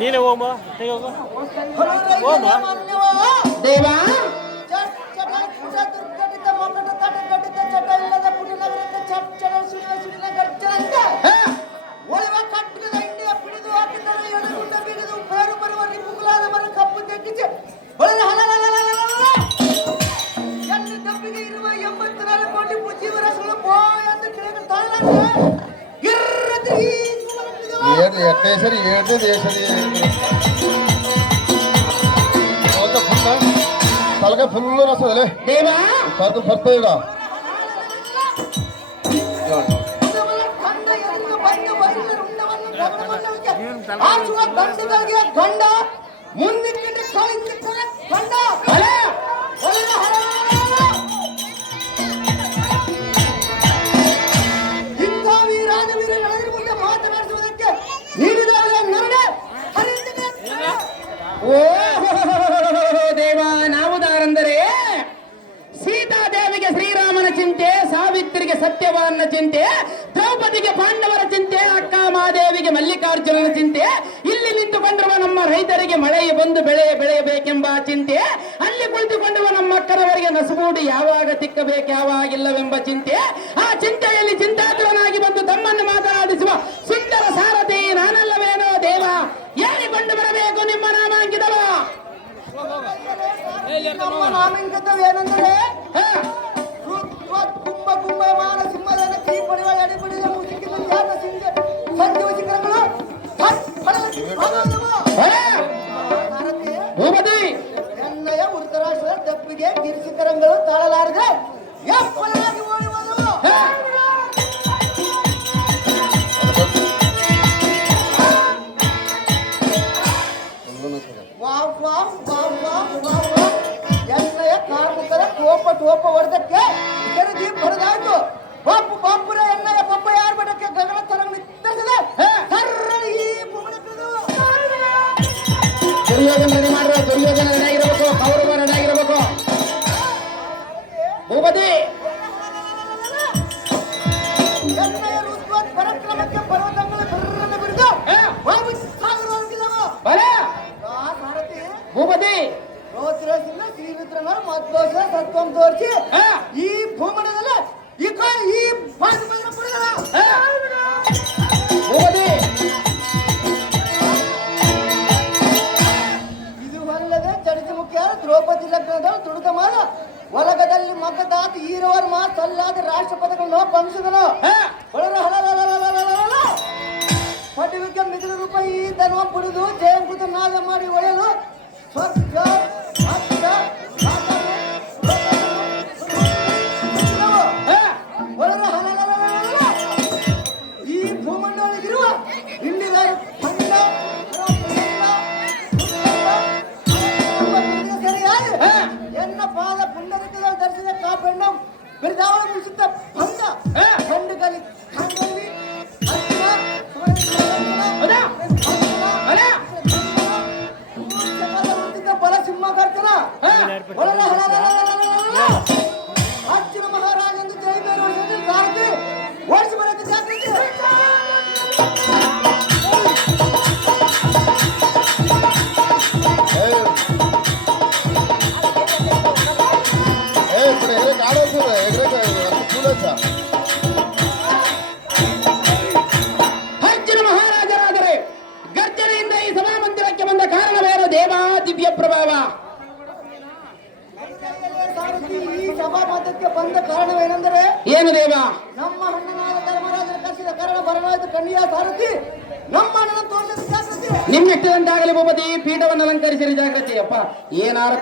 ನೀನೇ ಹೋಮ ಹೋಮ ದೇವಾ ಸರಿ ಹೇಳ್ತದೆ ಸರಿ ತಲಕ ಫುಲ್ ರಸದಲ್ಲೇ ದೇವಾ ಬರ್ತದ ಗಂಡ ಮುಂದೆ ಓ ದೇವ ನಾವುದಾರೆಂದರೆ ಸೀತಾದೇವಿಗೆ ಶ್ರೀರಾಮನ ಚಿಂತೆ, ಸಾವಿತ್ರಿಗೆ ಸತ್ಯವಾನ್ನ ಚಿಂತೆ, ದ್ರೌಪದಿಗೆ ಪಾಂಡವರ ಚಿಂತೆ, ಅಕ್ಕ ಮಹಾದೇವಿಗೆ ಮಲ್ಲಿಕಾರ್ಜುನನ ಚಿಂತೆ, ಇಲ್ಲಿ ನಿಂತುಕೊಂಡಿರುವ ನಮ್ಮ ರೈತರಿಗೆ ಮಳೆ ಬಂದು ಬೆಳೆ ಬೆಳೆಯಬೇಕೆಂಬ ಚಿಂತೆ, ಅಲ್ಲಿ ಕುಳಿತುಕೊಂಡಿರುವ ನಮ್ಮ ಅಕ್ಕರವರಿಗೆ ನಸುಗೂಡಿ ಯಾವಾಗ ತಿಕ್ಕಬೇಕು ಯಾವಾಗಿಲ್ಲವೆಂಬ ಚಿಂತೆ, ಆ ಚಿಂತೆಯಲ್ಲಿ ಚಿಂತಾತುರನಾಗಿ ಬಂದು ತಮ್ಮನ್ನು ಮಾತನಾಡಿಸುವ ಸುಂದರ ಸಾರಥಿ ನಾನಲ್ಲವೇನೋ ದೇವ, ಹೇಳಿಕೊಂಡು ಬರಬೇಕು ನಿಮ್ಮ ನಾಮಾಂಕಿತವ. ನಾಮಾಂಕಿತವೇನೆಂದರೆ ಕುಂಭ ಕುಂಭಮಾನ ಸಿಂಹದನ ಕೈ ಪಡೆಯುವ ಎಡೆ ಪಡೆಯುವ ಮುಸುಕಿನ ಜಾತ ಸಿಂಧೆ ಸಂಜೀವ ಶಿಖರಗಳು ಎಣ್ಣೆಯ ವೃತರಾಷ್ಟ್ರದ ತಪ್ಪಿಗೆ ಗಿರಿಶಿಖರಗಳು ತಾಳಲಾರದೆ ಎಪ್ಪಲಾಗಿ ಓಡುವುದು. ಎಣ್ಣೆಯ ಕಾರ್ಮಿಕರ ಟೋಪ ಹೊಡೆದಕ್ಕೆ ದೀಪ ಹೊಡೆದಾಯ್ತು. ಬಾಪುರ ಎಣ್ಣೆಯ ಪಪ್ಪ ಯಾರ ಬಡಕ್ಕೆ ಗಗನ ತರ ನಿತ್ತರಿಸಿದೆ. ಈ ದುರ್ಯೋಧನ ರೆಡಿ ಮಾಡ್ರ, ದುರ್ಯೋಧನ ರೆಡಿಯಾಗಿರ್ಬೇಕು, ಕೌರವ ರೆಡಿಯಾಗಿರ್ಬೇಕು. ಭೂಪತಿ ಎಣ್ಣೆಯ ರುದ್ರವಾದ ಪರಾಕ್ರಮಕ್ಕೆ ಪರ್ವತಗಳ ಬೆರ್ರನ್ನು ಬಿಡಿದು ಸಾರಥಿ ಭೂಪತಿ ರೋದ್ರಸಿಂಹ ಶ್ರೀರುದ್ರನ ಮಧ್ವೋಷ ಸತ್ವಂ ತೋರಿಸಿ ಈ ಭೂಮಂಡಲದಲ್ಲಿ ಈ ಇದು ಅಲ್ಲದೆ ಚಡಿತ ಮುಖ್ಯ ದ್ರೌಪದಿ ಲಗ್ನದಲ್ಲಿ ತುಡುಕ ಮಾಡ ಒಲಗದಲ್ಲಿ ಮಗದಾತ ಈರವರ್ ಮಾತಲ್ಲಾದ ರಾಷ್ಟ್ರಪತಿಗಳನ್ನು ಪಂಕ್ಷದನು ಪಟಿವಿಕೆ ಮಿದುಳು ರೂಪಾಯಿ ಧನ ಪುಡಿದು ಜಯಂಕುತ ನಾಗ ಮಾಡಿ ಒಯ್ಯಲು ಸ್ವರ್ಗ ಈ ಭೂಮಂಡಲದಲ್ಲಿರುವ ಇಂಡಿಗ ಸರಿಯಾಗಿ ಎನ್ನ ಪಾದ ಪುಂಡರಿಕದ ದರ್ಶನ ಕಾಪೆಣ್ಣ ಬಿರ್ದಾವಳ ಮುಗಿಸುತ್ತ ಭಂಗ ಖಂಡಗಲಿ ಖಂಡವಿ ಬಲ ಸಿಂಹಕರ್ತನ ಅರ್ಜುನ ಮಹಾರಾಜ ಎಂದು ಜೈಬೇರು ಸಾರಥಿ ಓಡಿಸಿ ಬರುತ್ತೆ ಜಾಗೃತಿ. ಅರ್ಜುನ ಮಹಾರಾಜರಾದರೆ ಗರ್ಜನೆಯಿಂದ ಈ ಸಭಾಮಂದಿರಕ್ಕೆ ಬಂದ ಕಾರಣವೇನು ದೇವ ದಿವ್ಯ ಪ್ರಭಾವ? ಸಾರಥಿ ಈ ಸಭಾಮಂದಿರಕ್ಕೆ ಬಂದ ಕಾರಣವೇನೆಂದರೆ ಏನು ದೇವ? ನಮ್ಮ ಅಣ್ಣನಾದ ಧರ್ಮರಾಜನ ಕರೆಸಿದ ಕಾರಣ ಬರನಾದ ಕನ್ಯಾ ಸಾರಥಿ ನಮ್ಮ ಅಣ್ಣನ ತೋರಿಸಿದ ಜಾಗೃತಿ. ನಿಮ್ಮೆಷ್ಟದಂತಾಗಲಿ ಭೂಪತಿ, ಪೀಠವನ್ನು ಅಲಂಕರಿಸಿದ ಜಾಗೃತಿ. ಅಪ್ಪ ಏನಾರ